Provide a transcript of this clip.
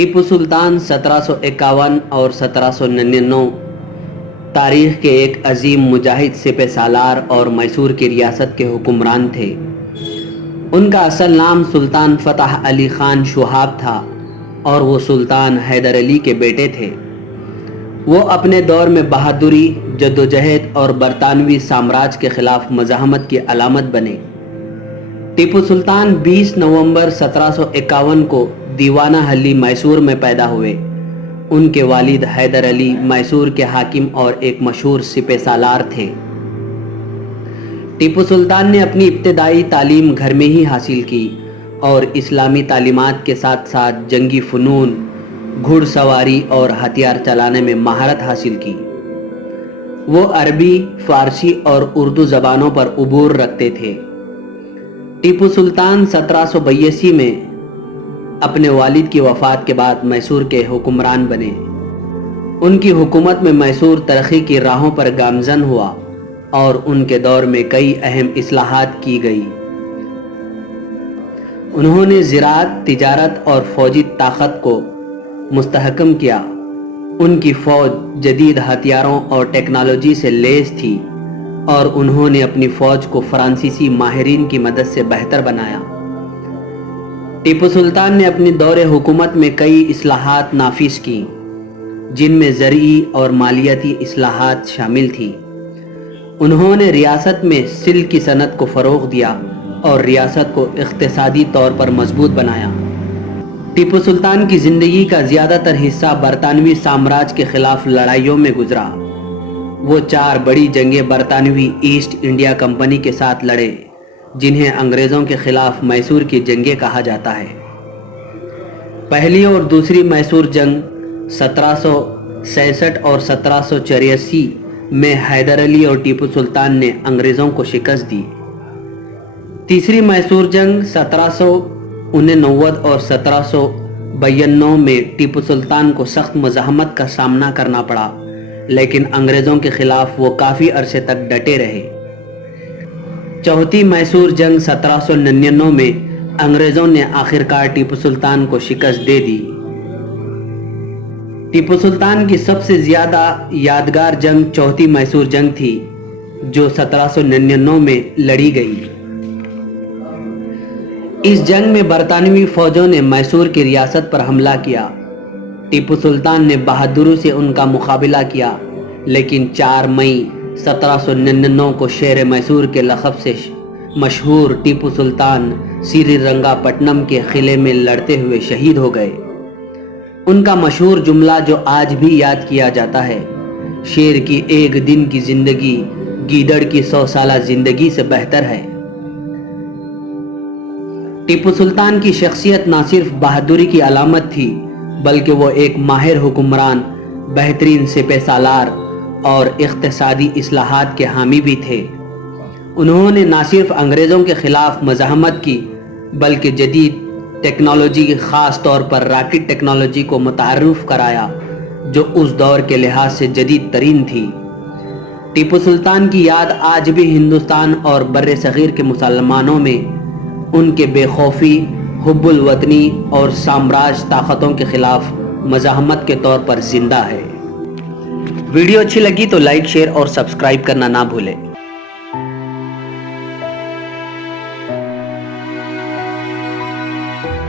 टीपू सुल्तान 1751 और 1799 तारीख के एक अजीम मुजाहिद सिपह सालार और मैसूर की रियासत के हुक्मरान थे। उनका असल नाम सुल्तान फतह अली खान शुहाब था और वो सुल्तान हैदर अली के बेटे थे। वो अपने दौर में बहादुरी, जद्दोजहद और बरतानवी साम्राज्य के खिलाफ मज़ाहमत की अलामत बने। टीपू सुल्तान 20 नवंबर 1751 को दीवाना हल्ली मैसूर में पैदा हुए। उनके वालिद हैदर अली मैसूर के हाकिम और एक मशहूर सिपह सालार थे। टीपू सुल्तान ने अपनी इब्तदाई तालीम घर में ही हासिल की और इस्लामी तालीमात के साथ साथ जंगी फ़नून, घुड़सवारी और हथियार चलाने में महारत हासिल की। वो अरबी, फ़ारसी और उर्दू ज़बानों पर उबूर रखते थे। टीपू सुल्तान 1782 में अपने वालिद की वफ़ात के बाद मैसूर के हुक्मरान बने। उनकी हुकूमत में मैसूर तरक्की की राहों पर गामज़न हुआ और उनके दौर में कई अहम इस्लाहात की गई। उन्होंने ज़राअत, तिजारत और फ़ौजी ताकत को मुस्तहकम किया। उनकी फ़ौज जदीद हथियारों और टेक्नोलॉजी से लैस थी और उन्होंने अपनी फ़ौज को फ़्रांसीसी माहिरीन की मदद से बेहतर बनाया। टीपू सुल्तान ने अपनी दौरे हुकूमत में कई इस्लाहात नाफिज की, जिनमें ज़रई और मालियाती इस्लाहात शामिल थी। उन्होंने रियासत में सिल्क की सनत को फ़रोग़ दिया और रियासत को इक़्तिसादी तौर पर मजबूत बनाया। टीपू सुल्तान की ज़िंदगी का ज़्यादातर हिस्सा बरतानवी साम्राज्य के ख़िलाफ़ लड़ाइयों में गुजरा। वो 4 बड़ी जंगें बरतानवी ईस्ट इंडिया कंपनी के साथ लड़े, जिन्हें अंग्रेज़ों के ख़िलाफ़ मैसूर की जंगें कहा जाता है। पहली और दूसरी मैसूर जंग 1766 और 1784 में हैदर अली और टीपू सुल्तान ने अंग्रेज़ों को शिकस्त दी। तीसरी मैसूर जंग 1789 और 1792 में टीपू सुल्तान को सख्त मज़ाहमत का सामना करना पड़ा, लेकिन अंग्रेज़ों के ख़िलाफ़ वो काफ़ी अरसे तक डटे रहे। चौथी मैसूर जंग 1799 में अंग्रेज़ों ने आखिरकार टीपू सुल्तान को शिकस्त दे दी। टीपू सुल्तान की सबसे ज़्यादा यादगार जंग चौथी मैसूर जंग थी, जो 1799 में लड़ी गई। इस जंग में बरतानवी फ़ौजों ने मैसूर की रियासत पर हमला किया। टीपू सुल्तान ने बहादुरी से उनका मुकाबला किया, लेकिन 4 मई 1799 को शेर मैसूर के लक़ब से मशहूर टीपू सुल्तान श्रीरंगापट्टनम के किले में लड़ते हुए शहीद हो गए। उनका मशहूर जुमला जो आज भी याद किया जाता है, शेर की एक दिन की ज़िंदगी गीदड़ की 100 साला ज़िंदगी से बेहतर है। टीपू सुल्तान की शख्सियत न सिर्फ बहादुरी की अलामत थी, बल्कि वो एक माहिर हुक्मरान, बेहतरीन सिपह सालार और इक़्तिसादी इस्लाहात के हामी भी थे। उन्होंने न सिर्फ अंग्रेज़ों के ख़िलाफ़ मज़ाहमत की, बल्कि जदीद टेक्नोलॉजी, ख़ास तौर पर रॉकेट टेक्नोलॉजी को मुतारुफ़ कराया, जो उस दौर के लिहाज से जदीद तरीन थी। टीपू सुल्तान की याद आज भी हिंदुस्तान और बर्रे सग़ीर के मुसलमानों में उनके बेखौफी, हुब्बुल वतनी और साम्राज्य ताकतों के ख़िलाफ़ मज़ाहमत के तौर पर ज़िंदा है। वीडियो अच्छी लगी तो लाइक, शेयर और सब्सक्राइब करना ना भूलें।